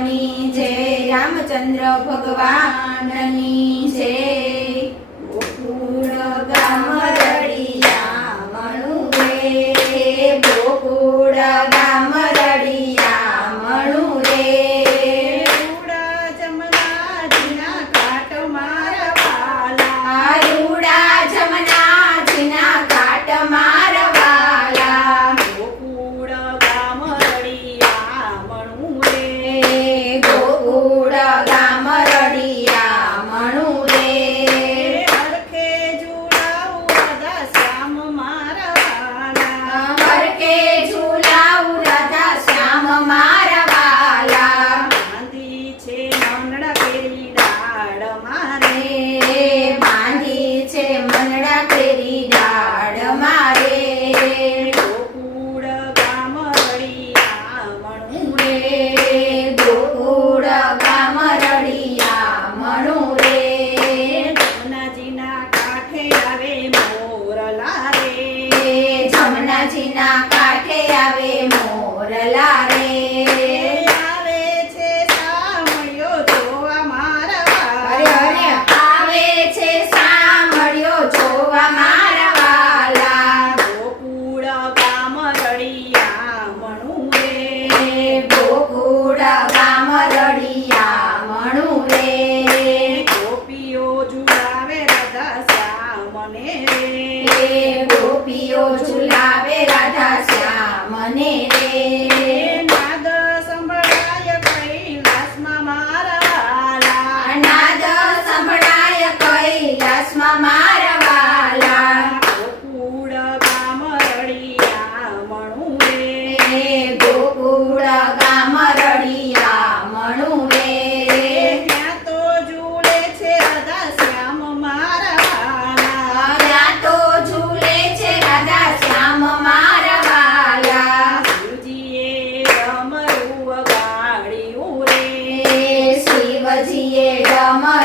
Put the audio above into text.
ની જય, રામચંદ્ર ભગવાનની જય। ગોકુળ ગામ રળિયામણું રે, ગોકુળ ગામ રળિયામણું રે। રૂડા જમનાજીના ઘાટ મારવાલા, રૂડા જમનાજીના ઘાટ મારવાલા। ગોકુળ ગામ રળિયામણું રે, ગોકુળ ગામ રળિયામણું રે। હરખે ઝુલાવું રાધા શ્યામ મારવાલા, હરખે ઝુલાવું રાધા શ્યામ મારા વાલા। બાંધી છે મનડા કેરી ડાળ મારે, બાંધી છે મનડા કેરી ડાળ મારે। ગોકુળ ગામ રળિયામણું રે, ગોકુળ ગામ રળિયામણું રે। જમનાજીના કાંઠે આવે મોરલા રે, જમનાજીના કાંઠે આવે મોરલા રે। આવે છે સામળિયો જોવા મારા અરે અરે આવે છે સાંભળ્યો જોવા મારા વાલા। ગોકુળ ગામ રળિયામણું રે, ગોકુળ ગામ રળિયામણું રે। ગોપીઓ ઝુલાવે રાધા શ્યામને રે, ગોપીઓ ઝુલાવે રાધા શ્યામને રે। નાદ સંભળાય કૈલાસમાં મારા વાલા, નાદ સંભળાય કૈલાસમાં મારા વાલા। ગોકુળ ગામ રળિયામણું રે, ગોકુળ ગામ રળિયામણું રે। ત્યાં તો ઝૂલે છે રાધા શ્યામ મારા વાલા, ત્યાં તો ઝૂલે છે રાધા શ્યામ મારા વાલા। શિવજીએ ડમરું વગાડ્યું રે, શિવજીએ ડમરું